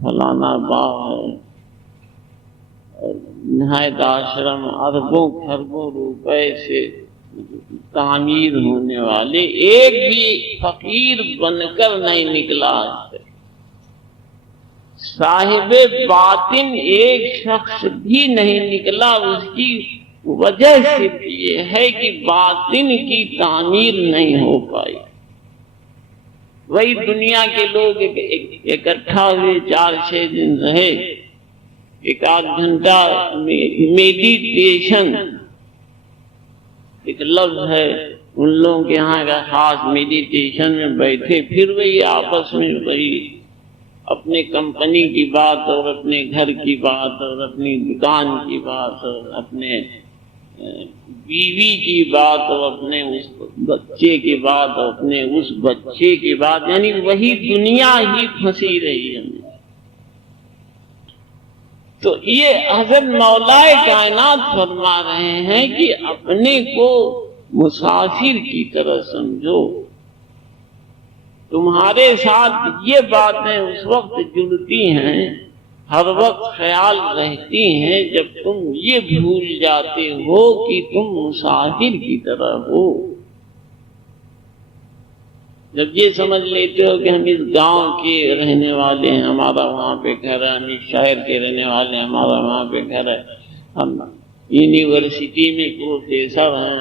فلانا باغ ہے، نہایت آشرم اربوں خربوں روپے سے تعمیر ہونے والے، ایک بھی فقیر بن کر نہیں نکلا آج تک۔ صاحب باطن ایک شخص بھی نہیں نکلا، اس کی وجہ صرف یہ ہے کہ باطن کی تعمیر نہیں ہو پائی۔ وہی دنیا کے لوگ اکٹھا ہوئے 4-6 دن رہے، 1 گھنٹہ میڈیٹیشن ایک لفظ ہے ان لوگوں کے یہاں کا خاص، میڈیٹیشن میں بیٹھے، پھر وہی آپس میں وہی اپنے کمپنی کی بات اور اپنے گھر کی بات اور اپنی دکان کی بات اور اپنے بیوی کی بات اور اپنے اس بچے کی بات اور اپنے اس بچے کی بات، یعنی وہی دنیا ہی پھنسی رہی ہے۔ تو یہ حضرت مولا کائنات فرما رہے ہیں کہ اپنے کو مسافر کی طرح سمجھو۔ تمہارے ساتھ یہ باتیں اس وقت جڑتی ہیں، ہر وقت خیال رہتی ہیں جب تم یہ بھول جاتے ہو کہ تم مسافر کی طرح ہو۔ جب یہ سمجھ لیتے ہو کہ ہم اس گاؤں کے رہنے والے ہیں، ہمارا وہاں پہ گھر ہے، ہم اس شہر کے رہنے والے ہیں، ہمارا وہاں پہ گھر ہے، ہم یونیورسٹی میں پروفیسر ہیں،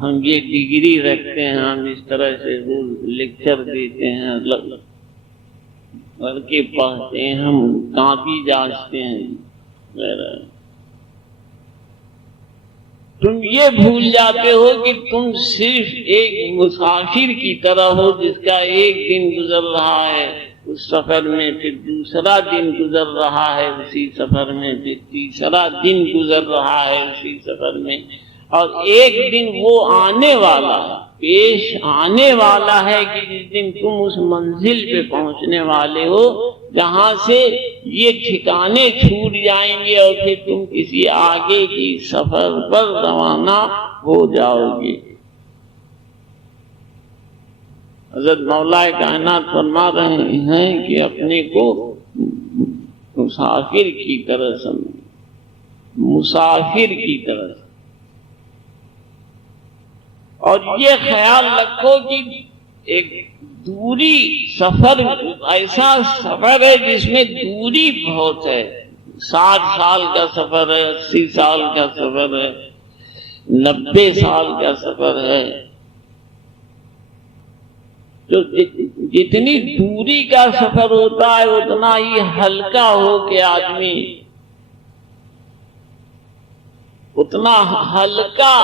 ہم یہ ڈگری رکھتے ہیں، ہم اس طرح سے لیکچر دیتے ہیں، لڑکے پڑھتے ہیں، ہم کاپی جانچتے ہیں وغیرہ۔ تم یہ بھول جاتے ہو کہ تم صرف ایک مسافر کی طرح ہو جس کا ایک دن گزر رہا ہے اس سفر میں، پھر دوسرا دن گزر رہا ہے اسی سفر میں، پھر تیسرا دن گزر رہا ہے اسی سفر میں، اور ایک دن وہ آنے والا ہے، پیش آنے والا ہے کہ جس دن تم اس منزل پہ پہنچنے والے ہو جہاں سے یہ ٹھکانے چھوٹ جائیں گے اور پھر تم کسی آگے کی سفر پر روانہ ہو جاؤ گے۔ حضرت مولا کائنات فرما رہے ہیں کہ اپنے کو مسافر کی طرح سمجھو، مسافر کی طرح، اور یہ خیال رکھو کہ ایک دوری سفر ایسا سفر ہے جس میں دوری بہت ہے، 60 سال کا سفر ہے، 80 سال کا سفر ہے، 90 سال کا سفر ہے۔ تو جتنی دوری کا سفر ہوتا ہے اتنا ہی ہلکا ہو کے آدمی، اتنا ہلکا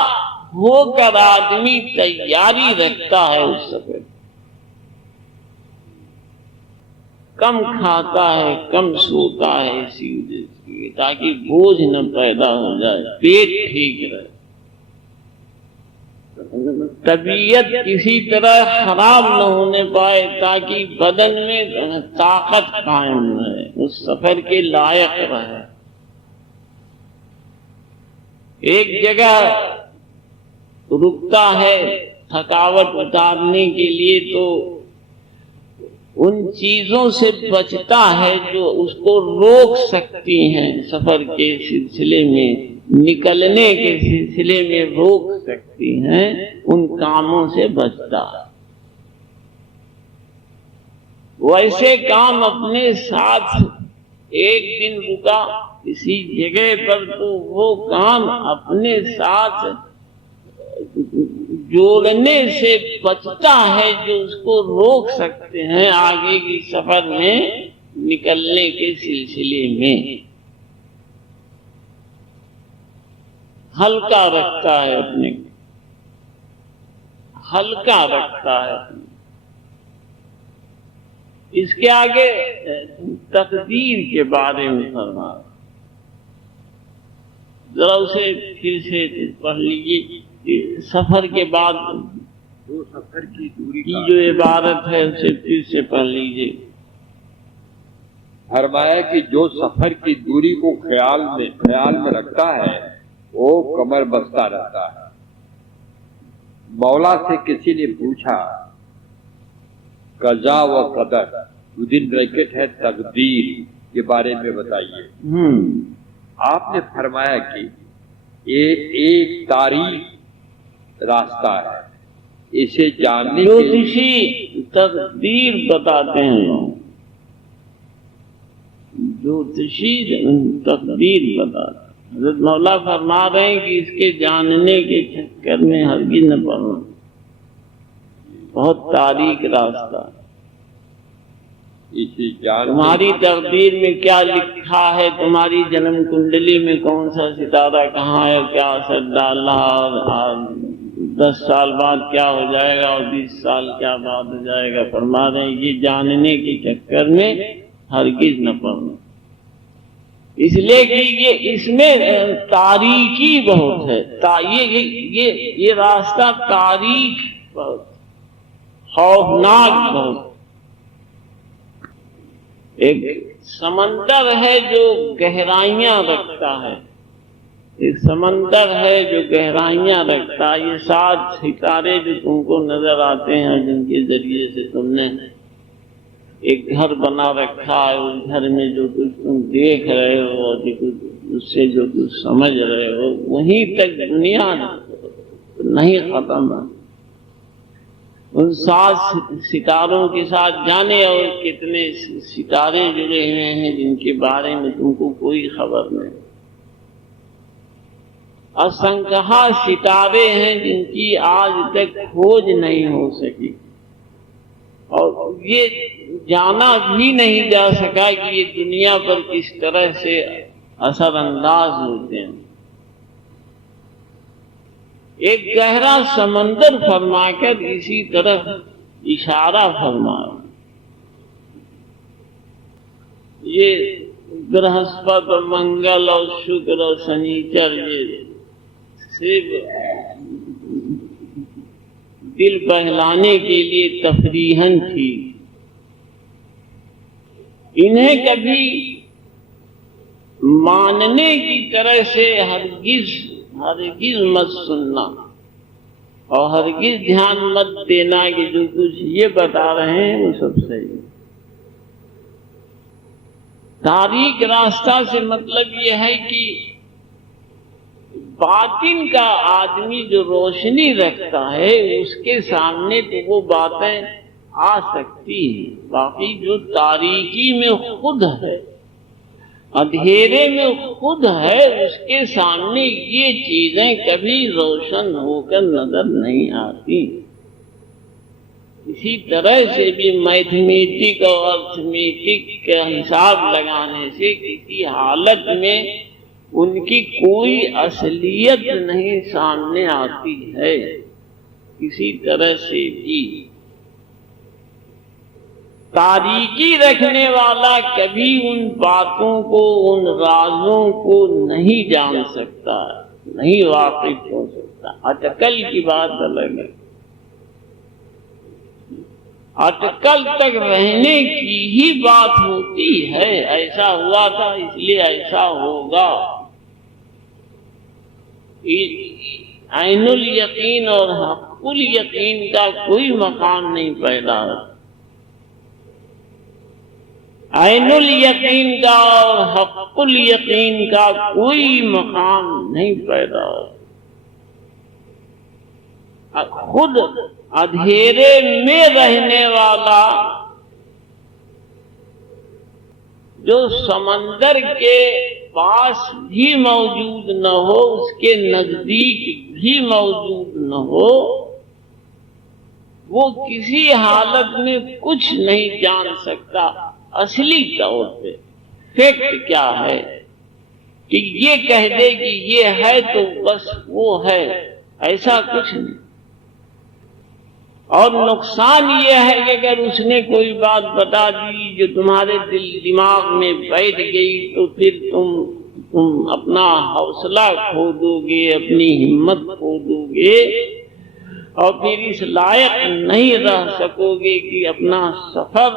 ہو کر آدمی تیاری رکھتا ہے اس سفر، کم کھاتا ہے، کم سوتا ہے، اسی وجہ سے تاکہ بوجھ نہ پیدا ہو جائے، پیٹ ٹھیک رہے، طبیعت کسی طرح خراب نہ ہونے پائے تاکہ بدن میں طاقت قائم رہے، اس سفر کے لائق رہے۔ ایک جگہ رکتا ہے تھکاوٹ اتارنے کے لیے تو ان چیزوں سے بچتا ہے جو اس کو روک سکتی ہیں، سفر کے سلسلے میں، نکلنے کے سلسلے میں روک سکتی ہیں، ان کاموں سے بچتا ہے۔ ویسے کام اپنے ساتھ ایک دن رکا کسی جگہ پر تو وہ کام اپنے ساتھ جوڑنے سے بچتا ہے جو اس کو روک سکتے ہیں آگے کی سفر میں نکلنے کے سلسلے میں۔ ہلکا رکھتا ہے اپنے، ہلکا رکھتا ہے۔ اس کے آگے تقدیر کے بارے میں فرما، ذرا اسے پھر سے پڑھ لیجیے۔ سفر کے بعد جو سفر کی دوری کی جو عبارت ہے اسے پھر سے پڑھ لیجیے۔ فرمایا کہ جو سفر کی دوری کو خیال میں رکھتا ہے وہ کمر بستہ رہتا ہے۔ مولا سے کسی نے پوچھا قضا و قدر ودن بریکٹ ہے تقدیر کے بارے میں بتائیے۔ آپ نے فرمایا کہ یہ ایک تاریخ راستہ ہے، اسے جاننے کے جوتشی تقدیر بتاتے ہیں لوگ، جوتشی تقدیر بتاتے ہیں۔ حضرت مولا فرما رہے ہیں کہ اس کے جاننے کے چکر میں ہرگز نہ پڑنا، بہت تاریخ راستہ۔ اسے جاننے تمہاری تقدیر میں کیا لکھا ہے، تمہاری جنم کنڈلی میں کون سا ستارہ کہاں ہے، کیا اثر ڈال رہا، اور 10 سال بعد کیا ہو جائے گا، اور 20 سال کیا بعد ہو جائے گا، فرما رہے ہیں یہ جاننے کے چکر میں ہرگز نہ پڑنا، اس لیے کہ یہ اس میں تاریکی بہت ہے، یہ راستہ تاریک بہت، خوفناک بہت۔ ایک سمندر ہے جو گہرائیاں رکھتا ہے، ایک سمندر ہے جو گہرائیاں رکھتا ہے۔ یہ 7 ستارے جو تم کو نظر آتے ہیں، جن کے ذریعے سے تم نے ایک گھر بنا رکھا ہے، اس گھر میں جو کچھ تم دیکھ رہے ہو اور اس سے جو کچھ سمجھ رہے ہو، وہیں تک دنیا نہیں ختم ہے۔ ان 7 ستاروں کے ساتھ جانے اور کتنے ستارے جڑے ہوئے ہیں جن کے بارے میں تم کو کوئی خبر نہیں۔ اسنکھا ستارے ہیں جن کی آج تک کھوج نہیں ہو سکی، اور یہ جانا بھی نہیں جا سکا کہ یہ دنیا پر کس طرح سے اثر انداز ہوتے ہیں۔ ایک گہرا سمندر فرما کر اسی طرح اشارہ فرمایا۔ یہ برہسپت اور منگل اور شکر اور شنیچر یہ صرف دل بہلانے کے لیے تفریحاً تھی، انہیں کبھی ماننے کی طرح سے ہرگز مت سننا، اور ہرگز دھیان مت دینا کہ جو کچھ یہ بتا رہے ہیں وہ سب صحیح۔ تاریک راستہ سے مطلب یہ ہے کہ باطن کا آدمی جو روشنی رکھتا ہے اس کے سامنے تو وہ باتیں آ سکتی ہیں، باقی جو تاریکی میں خود ہے، اندھیرے میں خود ہے، اس کے سامنے یہ چیزیں کبھی روشن ہو کر نظر نہیں آتی۔ اسی طرح سے بھی میتھمیٹک اور ارتھمیٹک کا حساب لگانے سے کسی حالت میں ان کی کوئی اصلیت نہیں سامنے آتی ہے۔ اسی طرح سے بھی تاریکی رکھنے والا کبھی ان باتوں کو، ان رازوں کو نہیں جان سکتا، نہیں واقف ہو سکتا۔ اٹکل کی بات الگ ہے، اٹکل تک رہنے کی ہی بات ہوتی ہے، ایسا ہوا تھا اس لیے ایسا ہوگا۔ عین الیقین اور حق الیقین کا کوئی مقام نہیں پیدا ہوتا، عین الیقین کا اور حق الیقین کا کوئی مقام نہیں پیدا ہوتا۔ خود اندھیرے میں رہنے والا جو سمندر کے پاس بھی موجود نہ ہو، اس کے نزدیک بھی موجود نہ ہو، وہ کسی حالت میں کچھ نہیں جان سکتا۔ اصلی طور پہ فیکٹ کیا ہے کہ یہ کہہ دے کہ یہ ہے تو بس وہ ہے، ایسا کچھ نہیں۔ اور نقصان یہ ہے کہ اگر اس نے کوئی بات بتا دی جو تمہارے دماغ میں بیٹھ گئی تو پھر تم اپنا حوصلہ کھو دو گے، اپنی ہمت کھو دو گے، اور پھر اس لائق نہیں رہ سکو گے کہ اپنا سفر،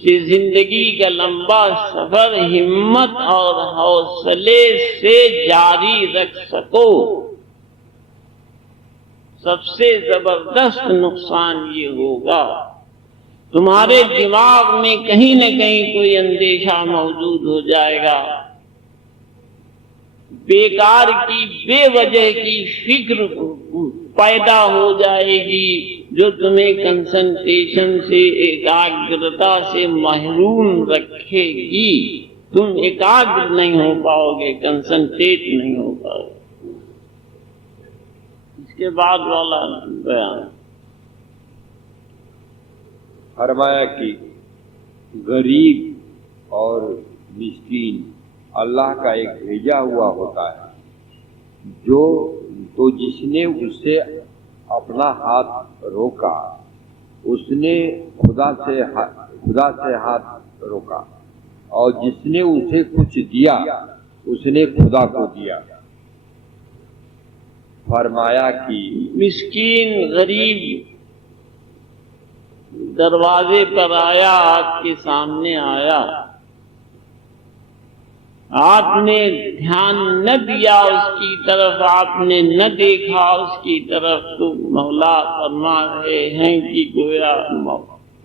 یہ زندگی کا لمبا سفر ہمت اور حوصلے سے جاری رکھ سکو۔ سب سے زبردست نقصان یہ ہوگا۔ تمہارے دماغ میں کہیں نہ کہیں کوئی اندیشہ موجود ہو جائے گا، بیکار کی بے وجہ کی فکر پیدا ہو جائے گی جو تمہیں کنسنٹریشن سے، ایکاگرتا سے محروم رکھے گی. تم ایکاگر نہیں ہو پاؤ گے، کنسنٹریٹ نہیں ہو پاؤ گے. اس کے بعد والا بیان فرمایا کہ غریب اور مسکین اللہ کا ایک بھیجا ہوا ہوتا ہے، تو جس نے اس سے اپنا ہاتھ روکا اس نے خدا سے ہاتھ روکا، اور جس نے اسے کچھ دیا اس نے خدا کو دیا. فرمایا کہ مسکین غریب دروازے پر آیا، آپ کے سامنے آیا، آپ نے دھیان نہ دیا اس کی طرف، آپ نے نہ دیکھا اس کی طرف، تو مولا فرما رہے ہیں کہ گویا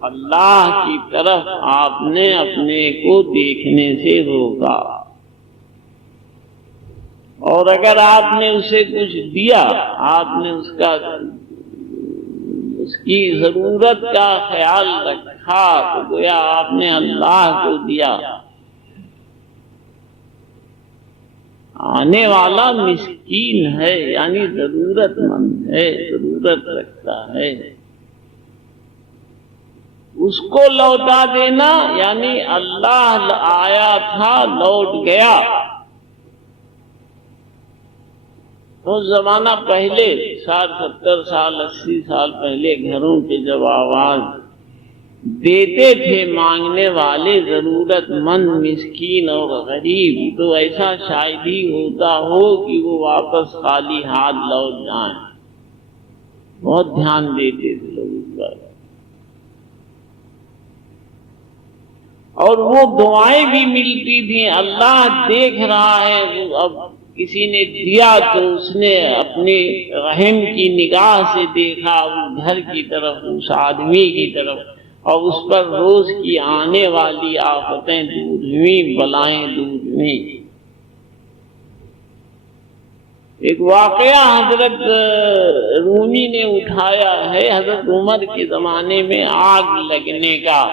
اللہ کی طرف آپ نے اپنے کو دیکھنے سے روکا. اور اگر آپ نے اسے کچھ دیا، آپ نے اس کی ضرورت کا خیال رکھا، تو گویا آپ نے اللہ کو دیا. آنے والا مسکین ہے یعنی ضرورت مند ہے، ضرورت رکھتا ہے، اس کو لوٹا دینا یعنی اللہ آیا تھا لوٹ گیا. اس زمانہ پہلے 60 70 سال 80 سال پہلے گھروں کے جب آواز دیتے تھے مانگنے والے ضرورت مند مسکین اور غریب، تو ایسا شاید ہی ہوتا ہو کہ وہ واپس خالی ہاتھ لوٹ جائیں. بہت دھیان دیتے تھے لوگ اس پر، اور وہ دعائیں بھی ملتی تھیں. اللہ دیکھ رہا ہے، اب کسی نے دیا تو اس نے اپنے رحم کی نگاہ سے دیکھا اس گھر کی طرف، اس آدمی کی طرف، اور اس پر روز کی آنے والی آفتیں دور ہوئیں، بلائیں دور ہوئیں. ایک واقعہ حضرت رومی نے اٹھایا ہے، حضرت عمر کے زمانے میں آگ لگنے کا.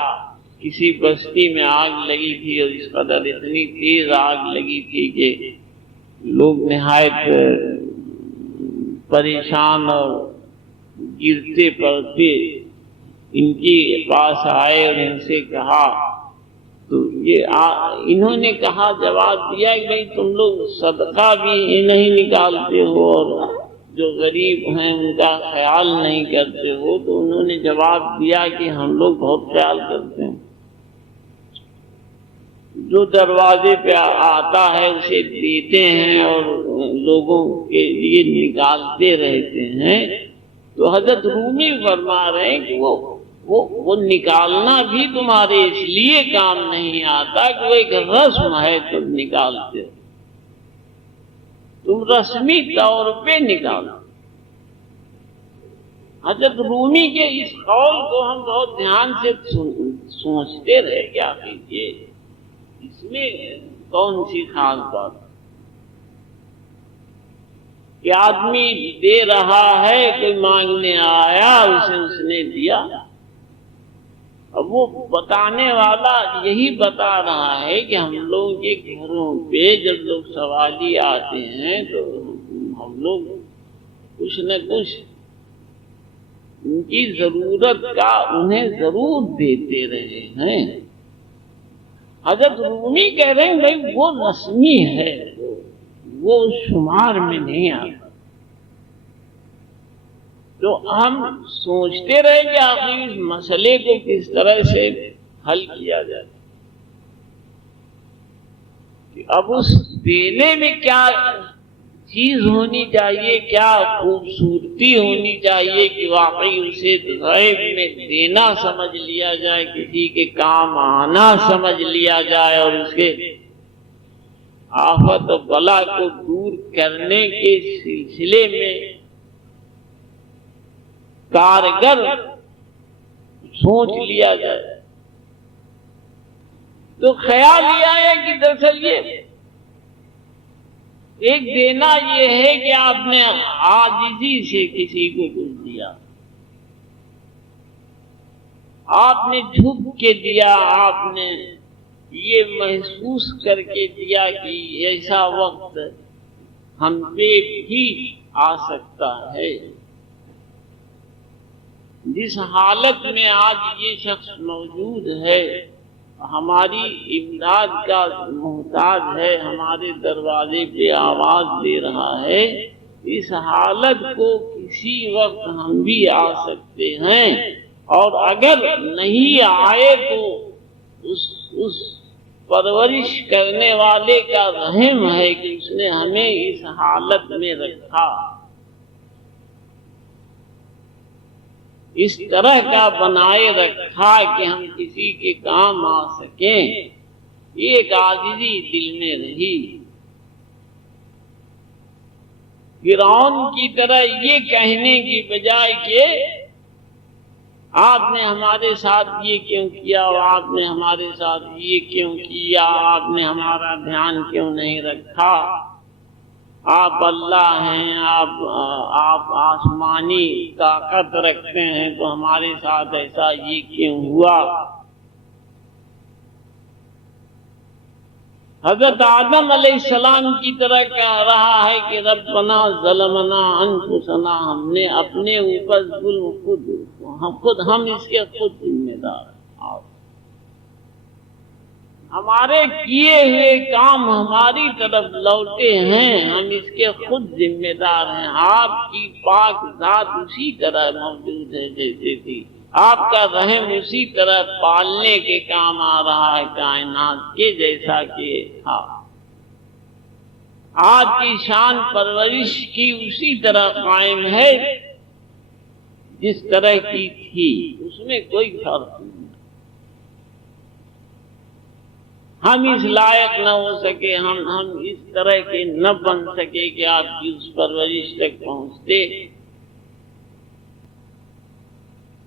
کسی بستی میں آگ لگی تھی، اور اس قدر اتنی تیز آگ لگی تھی کہ لوگ نہایت پریشان اور گرتے پڑتے ان کے پاس آئے اور ان سے کہا، تو انہوں نے کہا، جواب دیا کہ بھئی تم لوگ صدقہ بھی نہیں نکالتے ہو اور جو غریب ہیں ان کا خیال نہیں کرتے ہو. تو انہوں نے جواب دیا کہ ہم لوگ بہت خیال کرتے ہیں، جو دروازے پہ آتا ہے اسے دیتے ہیں اور لوگوں کے لیے نکالتے رہتے ہیں. تو حضرت رومی فرما رہے ہیں کہ وہ نکالنا بھی تمہارے اس لیے کام نہیں آتا کہ وہ ایک رسم ہے، تم نکالتے ہو، تم رسمی طور پہ نکالو. حضرت رومی کے اس قول کو ہم بہت دھیان سے سوچتے رہے کہ آخر یہ اس میں کون سی خاص بات کہ آدمی دے رہا ہے، کوئی مانگنے آیا اسے اس نے دیا. اب وہ بتانے والا یہی بتا رہا ہے کہ ہم لوگ کے گھروں پہ جب لوگ سوالی آتے ہیں تو ہم لوگ کچھ نہ کچھ ان کی ضرورت کا انہیں ضرور دیتے رہے ہیں. حضرت رومی کہہ رہے ہیں بھائی وہ رسمی ہے، وہ شمار میں نہیں آتا. تو ہم سوچتے رہے کہ آخر اس مسئلے کو کس طرح سے حل کیا جائے، کہ اب اس دینے میں کیا چیز ہونی چاہیے، کیا خوبصورتی ہونی چاہیے کہ واقعی اسے غیب میں دینا سمجھ لیا جائے، کسی کے کام آنا سمجھ لیا جائے، اور اس کے آفت و بلا کو دور کرنے کے سلسلے میں کارگر سوچ لیا جائے تو خیال یہ آیا کہ دراصل یہ ایک دینا یہ ہے کہ آپ نے عاجزی سے کسی کو کچھ دیا، آپ نے جھک کے دیا، آپ نے یہ محسوس کر کے دیا کہ ایسا وقت ہم پہ بھی آ سکتا ہے۔ جس حالت میں آج یہ شخص موجود ہے، ہماری امداد کا محتاج ہے، ہمارے دروازے پہ آواز دے رہا ہے، اس حالت کو کسی وقت ہم بھی آ سکتے ہیں، اور اگر نہیں آئے تو اس پرورش کرنے والے کا رحم ہے کہ اس نے ہمیں اس حالت میں رکھا، اس طرح کا بنائے رکھا کہ ہم کسی کے کام آ سکیں۔ ایک عاجزی دل میں رہی۔ فرعون کی طرح یہ کہنے کی بجائے کہ آپ نے ہمارے ساتھ یہ کیوں کیا، اور آپ نے ہمارے ساتھ یہ کیوں کیا، آپ نے ہمارا دھیان کیوں نہیں رکھا، آپ اللہ ہیں، آپ آسمانی طاقت رکھتے ہیں، تو ہمارے ساتھ ایسا یہ کیوں ہوا۔ حضرت آدم علیہ السلام کی طرح کہہ رہا ہے کہ ربنا ظلمنا انفسنا، ہم نے اپنے اوپر ظلم ہم اس کے خود ذمہ دار ہیں، ہمارے کیے ہوئے کام ہماری طرف لوٹے ہیں، ہم اس کے خود ذمہ دار ہیں۔ آپ کی پاک ذات اسی طرح موجود ہے جیسے تھی، آپ کا رحم اسی طرح پالنے کے کام آ رہا ہے کائنات کے جیسا کہ تھا، آپ کی شان پرورش کی اسی طرح قائم ہے جس طرح کی تھی، اس میں کوئی فرق نہیں۔ ہم اس لائق نہ ہو سکے، ہم اس طرح کے نہ بن سکے کہ آپ کی اس پرورش تک پہنچتے،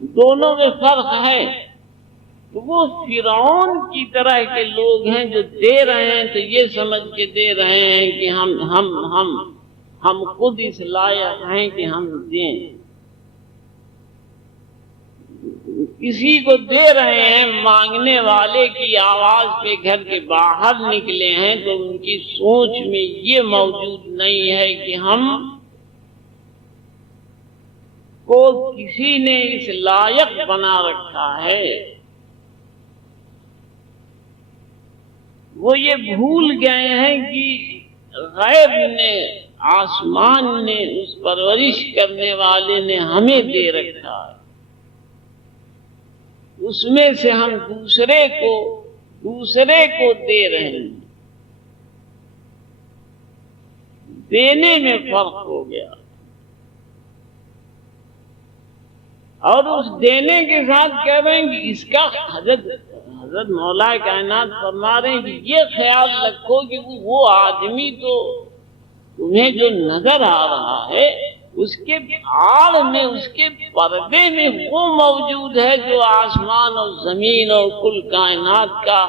دونوں میں فرق ہے۔ تو وہ فرعون کی طرح کے لوگ ہیں جو دے رہے ہیں تو یہ سمجھ کے دے رہے ہیں کہ ہم خود اس لائق ہیں کہ ہم دیں، کسی کو دے رہے ہیں، مانگنے والے کی آواز پہ گھر کے باہر نکلے ہیں تو ان کی سوچ میں یہ موجود نہیں ہے کہ ہم کو کسی نے اس لائق بنا رکھا ہے۔ وہ یہ بھول گئے ہیں کہ غیب نے، آسمان نے، اس پرورش کرنے والے نے ہمیں دے رکھا ہے، اس میں سے ہم دوسرے کو دے رہے ہیں۔ دینے میں فرق ہو گیا، اور اس دینے کے ساتھ کہہ رہے ہیں کہ اس کا حضرت مولا کائنات فرما رہے ہیں کہ یہ خیال رکھو کہ وہ آدمی تو تمہیں جو نظر آ رہا ہے اس کے آڑ میں، اس کے پردے میں وہ موجود ہے جو آسمان اور زمین اور کل کائنات کا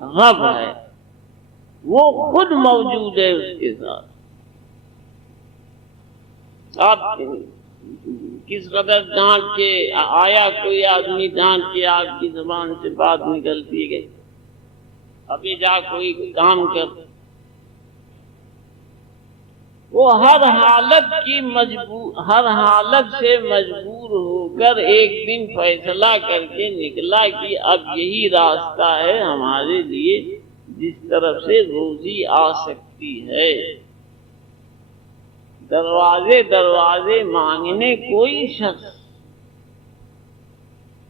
رب ہے، وہ خود موجود ہے اس کے ساتھ۔ آپ کس قدر ڈانٹ کے آیا، کوئی آدمی ڈانٹ کے آپ کی زبان سے بات نکلتی گئی، ابھی جا کوئی کام کر، وہ ہر حالت سے مجبور ہو کر ایک دن فیصلہ کر کے نکلا کہ اب یہی راستہ ہے ہمارے لیے جس طرف سے روزی آ سکتی ہے۔ دروازے مانگنے کوئی شخص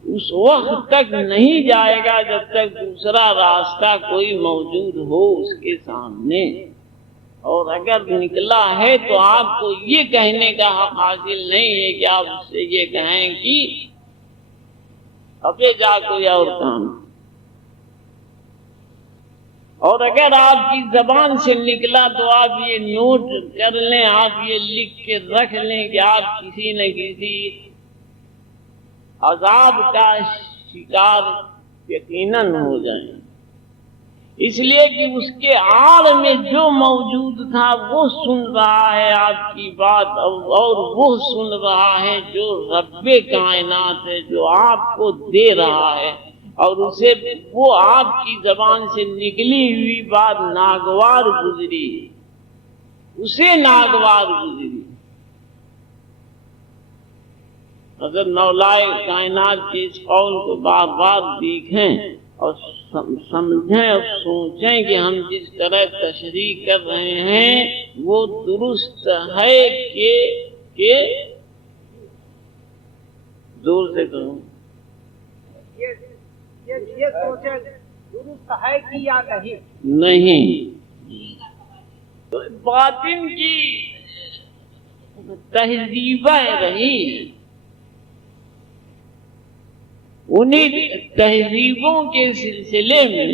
اس وقت تک نہیں جائے گا جب تک دوسرا راستہ کوئی موجود ہو اس کے سامنے، اور اگر نکلا ہے تو آپ کو یہ کہنے کا حق حاصل نہیں ہے کہ آپ اس سے یہ کہیں کہ ابے جا کوئی اور کام، اور اگر آپ کی زبان سے نکلا تو آپ یہ نوٹ کر لیں، آپ یہ لکھ کے رکھ لیں کہ آپ کسی نہ کسی عذاب کا شکار یقیناً ہو جائیں، اس لیے کہ اس کے آڑ میں جو موجود تھا وہ سن رہا ہے آپ کی بات، اور وہ سن رہا ہے جو رب کائنات ہے، جو آپ کو دے رہا ہے، اور اسے وہ آپ کی زبان سے نکلی ہوئی بات ناگوار گزری، اسے ناگوار گزری۔ اگر نولائے کائنات کے اس قول کو بار بار دیکھیں اور سمجھیں اور سوچیں کہ ہم جس طرح تشریح کر رہے ہیں وہ درست ہے کہ زور سے کہوں یہ سوچیں درست ہے کہ یا نہیں، باطن کی تہذیبیں رہی، انہیں تہذیبوں کے سلسلے میں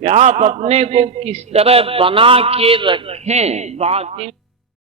کہ آپ اپنے کو کس طرح بنا کے رکھیں، باطن